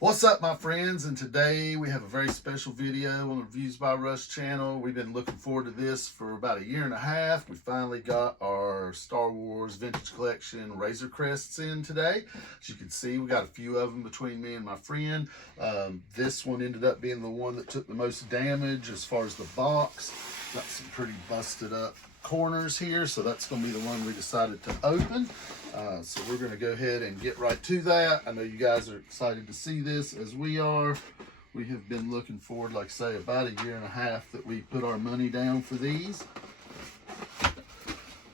What's up, my friends? And today we have a very special video on the Reviews by Russ channel. We've been looking forward to this for about 1.5 years. We finally got our Star Wars Vintage Collection Razor Crests in today. As you can see, we got a few of them between me and my friend. This one ended up being the one that took the most damage as far as the box. Got some pretty busted up corners here, so that's going to be the one we decided to open. So we're going to go ahead and get right to that. I know you guys are excited to see this as we are. We have been looking forward, like I say, about 1.5 years that we put our money down for these.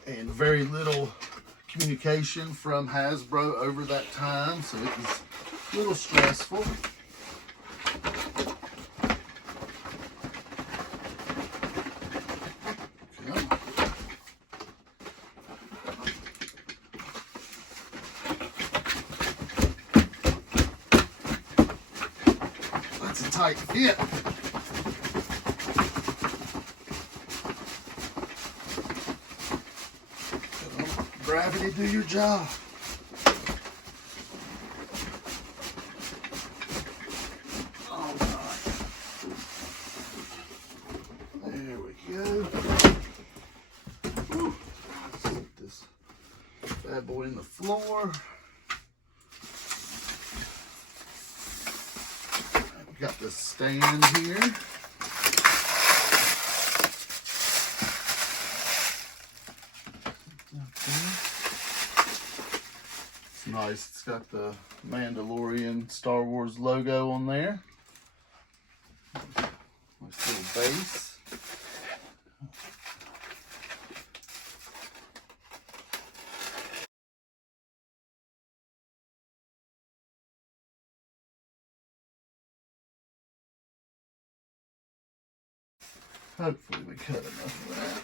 And very little communication from Hasbro over that time, so it was a little stressful. That's a tight fit. Gravity, do your job. All right. There we go. Whew. Let's put this bad boy in the floor. Got the stand here. It's nice. It's got the Mandalorian Star Wars logo on there. Nice little base. Hopefully we cut enough of that.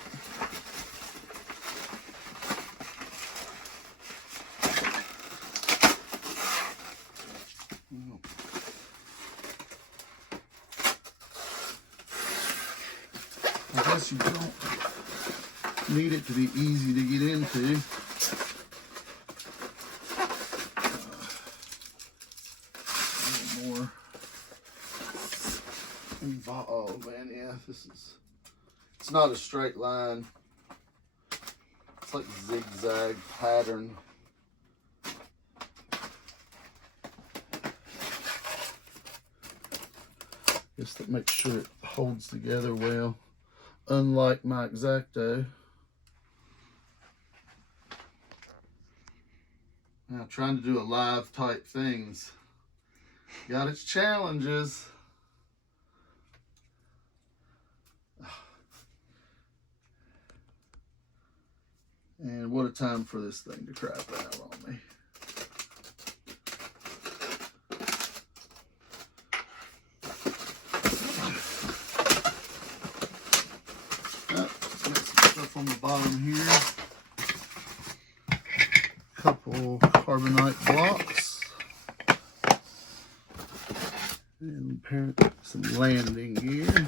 I guess you don't need it to be easy to get into. A little more involved. Oh man, yeah, this is. It's not a straight line. It's like a zigzag pattern. Just that makes sure it holds together well. Unlike my X-Acto. Now, trying to do a live type things got its challenges. And what a time for this thing to crap out on me. Got some stuff on the bottom here. Couple carbonite blocks. And some landing gear.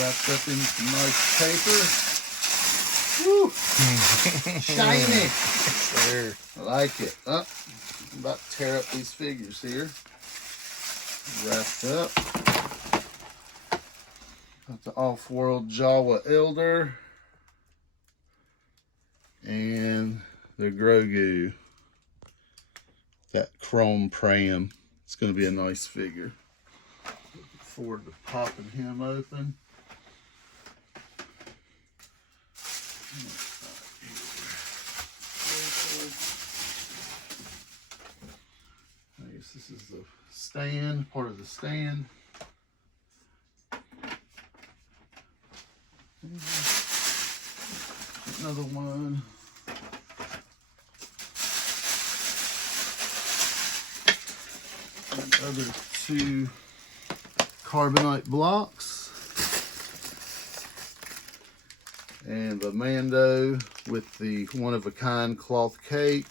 Wrapped up in some nice paper. Woo! Shiny! Sure. I like it. Oh, I'm about to tear up these figures here. Wrapped up. Got the Off-World Jawa Elder. And the Grogu. That chrome pram. It's going to be a nice figure. Looking forward to popping him open. I guess this is the stand, part of the stand. Another one. And other two carbonite blocks. And the Mando with the one-of-a-kind cloth cape.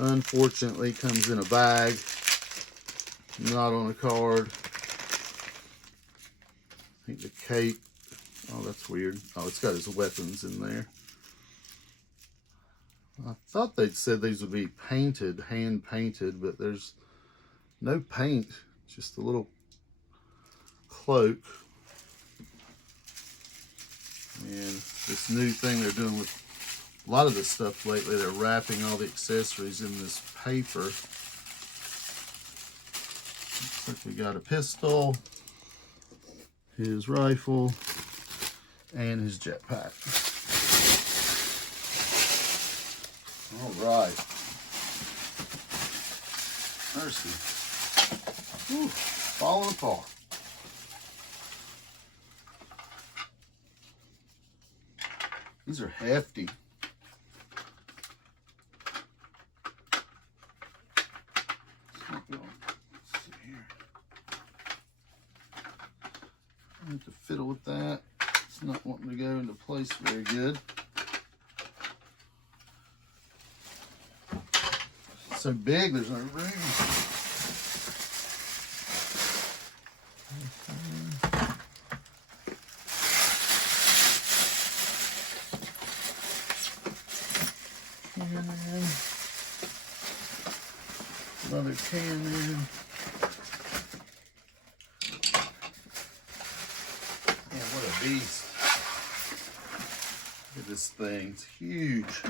Unfortunately, comes in a bag, not on a card. I think the cape, oh, that's weird. Oh, it's got his weapons in there. I thought they'd said these would be painted, hand painted, but there's no paint, just a little cloak. And this new thing they're doing with a lot of this stuff lately, they're wrapping all the accessories in this paper. Looks like we got a pistol, his rifle, and his jetpack. All right. Mercy. Whew, falling apart. These are hefty. Let's see here. I have to fiddle with that. It's not wanting to go into place very good. It's so big, there's no room. Another cannon. Man, what a beast. Look at this thing, it's huge.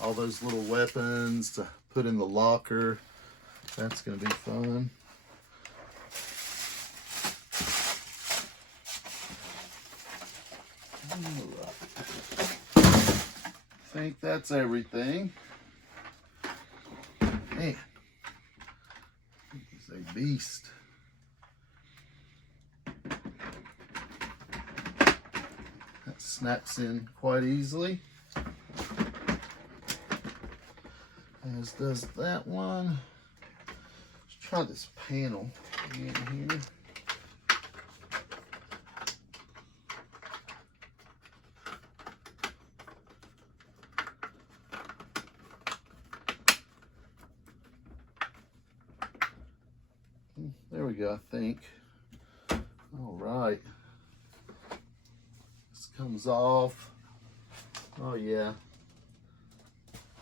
All those little weapons to put in the locker. That's gonna be fun. I think that's everything. Man, it's a beast. That snaps in quite easily, as does that one. Let's try this panel in here. There we go, I think. All right. This comes off. Oh yeah.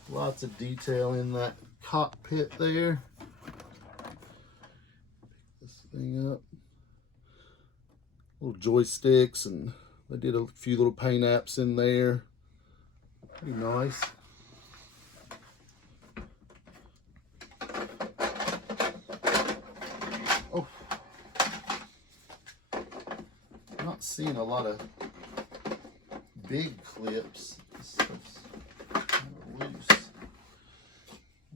Lots of detail in that cockpit there. Pick this thing up. Little joysticks, and they did a few little paint apps in there. Pretty nice. Oh, I'm not seeing a lot of big clips. This stuff's kind of loose.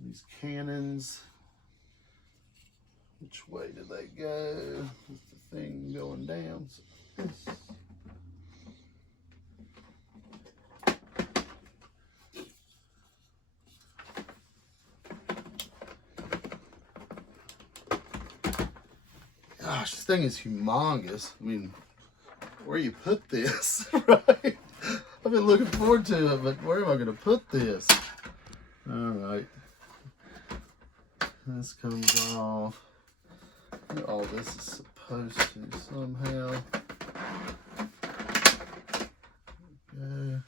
These cannons, which way do they go? Is the thing going down? So this. Gosh, this thing is humongous. I mean, where you put this, right? I've been looking forward to it, but where am I going to put this? All right. This comes off. All this is supposed to somehow. Okay.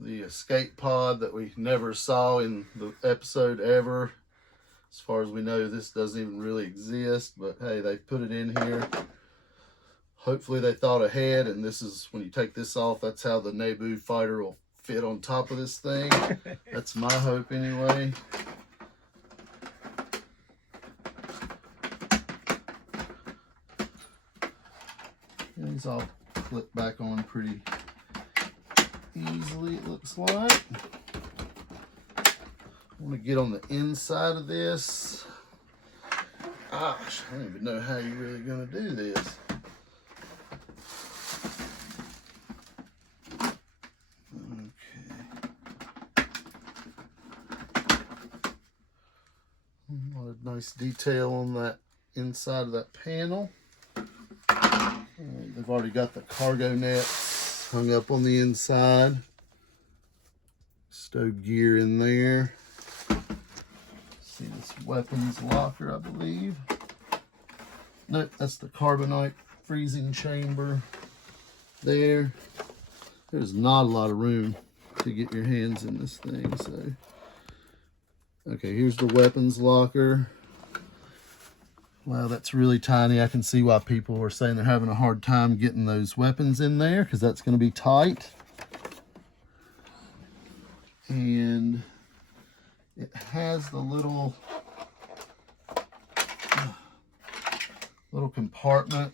The escape pod that we never saw in the episode ever. As far as we know, this doesn't even really exist, but hey, they put it in here. Hopefully they thought ahead, and this is, when you take this off, that's how the Naboo fighter will fit on top of this thing. That's my hope anyway. And these all clip back on pretty easily, it looks like. I want to get on the inside of this. Gosh, I don't even know how you're really going to do this. Okay. A lot of nice detail on that inside of that panel. They've already got the cargo nets hung up on the inside. stowed gear in there. See this weapons locker, I believe. Nope, that's the carbonite freezing chamber there. There's not a lot of room to get your hands in this thing, so. Okay, here's the weapons locker. Wow, that's really tiny. I can see why people are saying they're having a hard time getting those weapons in there, because that's going to be tight. And it has the little compartment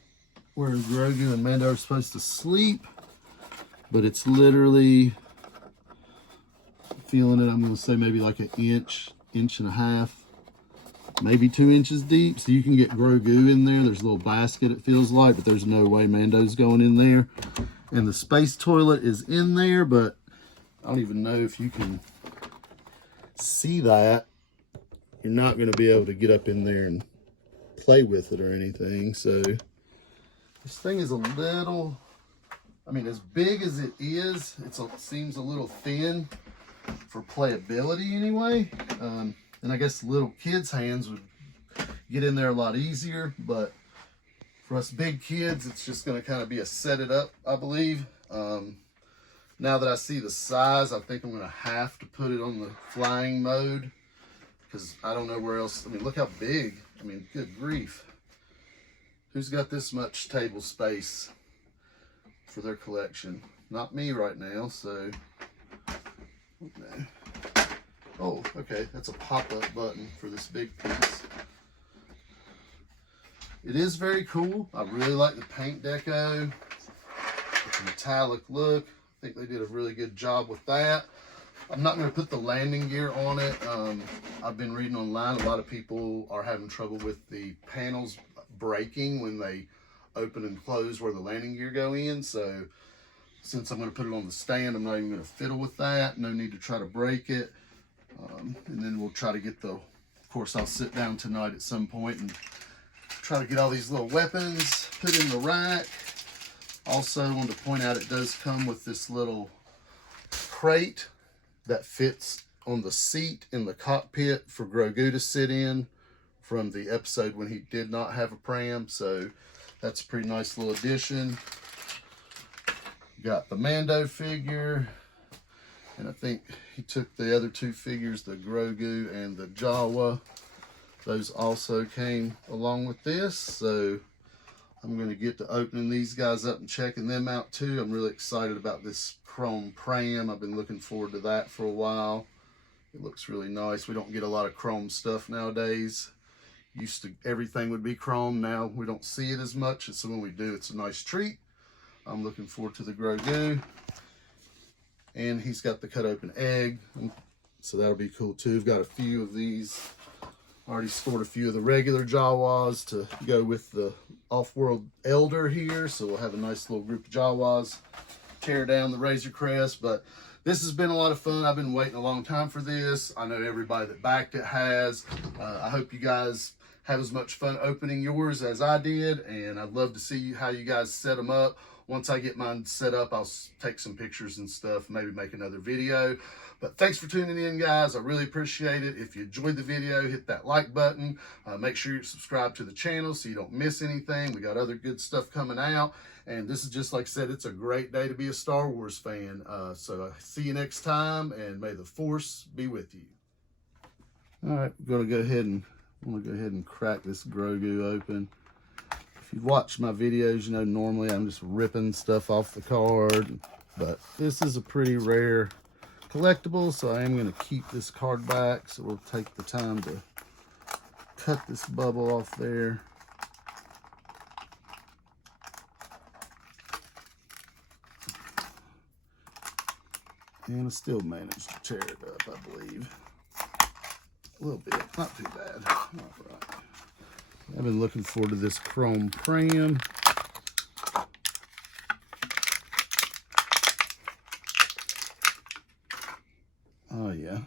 where Grogu and Mando are supposed to sleep, but it's literally, feeling it, I'm going to say maybe like an inch and a half, maybe 2 inches deep. So you can get Grogu in there. There's a little basket, it feels like, but there's no way Mando's going in there. And the space toilet is in there, but I don't even know if you can see that. You're not going to be able to get up in there and play with it or anything. So this thing is a little, I mean, as big as it is, it seems a little thin for playability anyway. And I guess little kids' hands would get in there a lot easier, but for us big kids, it's just going to kind of be a set it up, I believe. Now that I see the size, I think I'm going to have to put it on the flying mode, because I don't know where else. I mean, look how big. I mean, good grief. Who's got this much table space for their collection? Not me right now, so. Okay. Oh, okay, that's a pop-up button for this big piece. It is very cool. I really like the paint deco, the metallic look. I think they did a really good job with that. I'm not going to put the landing gear on it. I've been reading online, a lot of people are having trouble with the panels breaking when they open and close where the landing gear go in. So since I'm going to put it on the stand, I'm not even going to fiddle with that. No need to try to break it. And then we'll try to get of course, I'll sit down tonight at some point and try to get all these little weapons put in the rack. Also, I wanted to point out it does come with this little crate that fits on the seat in the cockpit for Grogu to sit in from the episode when he did not have a pram. So that's a pretty nice little addition. Got the Mando figure. And I think he took the other 2 figures, the Grogu and the Jawa. Those also came along with this. So I'm going to get to opening these guys up and checking them out too. I'm really excited about this chrome pram. I've been looking forward to that for a while. It looks really nice. We don't get a lot of chrome stuff nowadays. Used to, everything would be chrome. Now we don't see it as much. So when we do, it's a nice treat. I'm looking forward to the Grogu. And he's got the cut open egg, so that'll be cool too. I've got a few of these. Already scored a few of the regular Jawas to go with the off-world elder here, so we'll have a nice little group of Jawas tear down the Razor Crest. But this has been a lot of fun. I've been waiting a long time for this. I know everybody that backed it has. I hope you guys have as much fun opening yours as I did, and I'd love to see how you guys set them up. Once I get mine set up, I'll take some pictures and stuff, maybe make another video. But thanks for tuning in, guys. I really appreciate it. If you enjoyed the video, hit that like button. Make sure you subscribe to the channel so you don't miss anything. We got other good stuff coming out. And this is just, like I said, it's a great day to be a Star Wars fan. So see you next time, and may the Force be with you. All right, I'm going to go ahead and crack this Grogu open. If you've watched my videos, you know normally I'm just ripping stuff off the card, but this is a pretty rare collectible, so I am going to keep this card back. So we'll take the time to cut this bubble off there. And I still managed to tear it up, I believe. A little bit, not too bad. All right. I've been looking forward to this chrome pram. Oh yeah,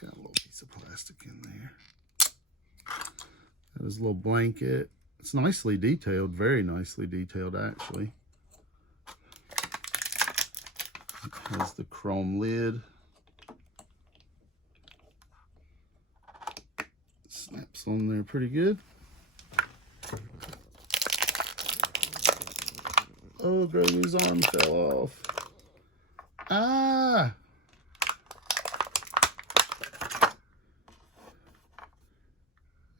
got a little piece of plastic in there. That is a little blanket. It's nicely detailed, very nicely detailed actually. It has the chrome lid. Snaps on there pretty good. Oh, Grogu's arm fell off. Ah!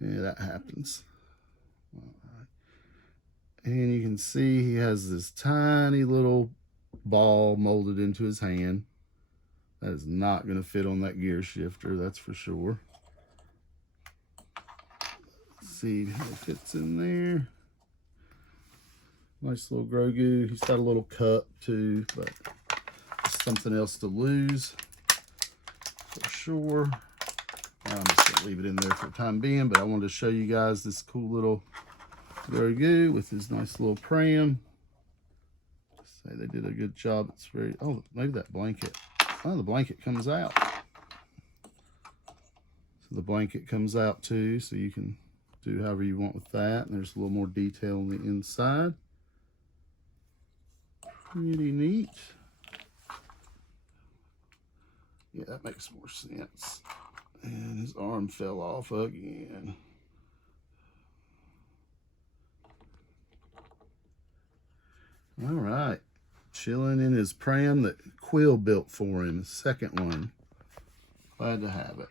Yeah, that happens. And you can see he has this tiny little ball molded into his hand. That is not going to fit on that gear shifter, that's for sure. Let's see how it fits in there. Nice little Grogu. He's got a little cup too, but something else to lose for sure. I'm just going to leave it in there for the time being, but I wanted to show you guys this cool little Grogu with his nice little pram. Say they did a good job. It's very, oh, maybe that blanket. Oh, the blanket comes out. So the blanket comes out too, so you can do however you want with that. And there's a little more detail on the inside. Pretty neat. Yeah, that makes more sense. And his arm fell off again. All right, chilling in his pram that Quill built for him, his second one. Glad to have it.